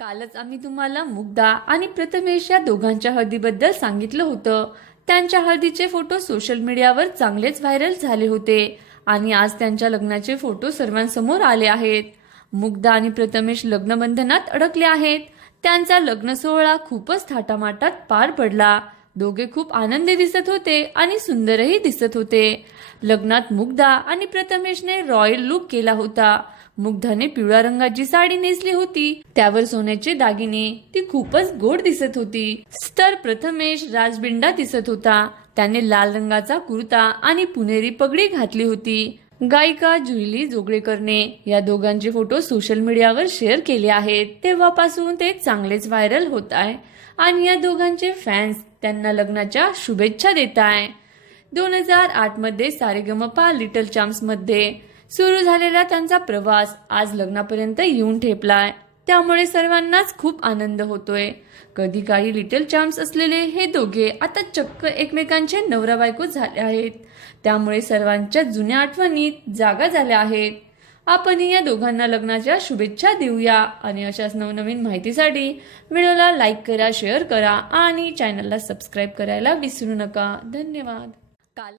कालच आम्ही तुम्हाला मुग्धा आणि प्रथमेश या दोघांच्या हळदीबद्दल सांगितलं होतं. त्यांच्या हळदीचे फोटो सोशल मीडियावर चांगलेच व्हायरल झाले होते आणि आज त्यांच्या लग्नाचे फोटो सर्वांसमोर आले आहेत. मुग्धा आणि प्रथमेश लग्नबंधनात अडकले आहेत. त्यांचा लग्न सोहळा खूपच थाटामाटात पार पडला. दोघे खूप आनंदी दिसत होते आणि सुंदरही दिसत होते. लग्नात मुग्धा आणि प्रथमेशने रॉयल लुक केला होता. मुग्धाने पिवळ्या रंगाची साडी नेसली होती. त्यावर सोन्याचे दागिने. ती खूपच गोड दिसत होती. तर प्रथमेश राजबिंडा दिसत होता. त्याने लाल रंगाचा कुर्ता आणि पुणेरी पगडी घातली होती. गायिका जुईली जोगळेकरने या दोघांचे फोटो सोशल मीडियावर शेअर केले आहेत. तेव्हापासून ते चांगलेच व्हायरल होत आहे आणि या दोघांचे फॅन्स त्यांना लग्नाच्या शुभेच्छा देत आहे. दोन हजार आठमध्ये सारेगमपा लिटल चॅम्प्समध्ये सुरू झालेला त्यांचा प्रवास आज लग्नापर्यंत येऊन ठेपलाय. त्यामुळे सर्वांनाच खूप आनंद होतोय. कधी काही लिटल चार्म्स असलेले हे दोघे आता चक्क एकमेकांचे नवरा बायको झाले आहेत. त्यामुळे सर्वांच्या जुन्या आठवणीत जागा झाल्या आहेत. आपणही या दोघांना लग्नाच्या शुभेच्छा देऊया आणि अशाच नवनवीन माहितीसाठी व्हिडिओला लाईक करा शेअर करा आणि चॅनलला सबस्क्राईब करायला विसरू नका. धन्यवाद.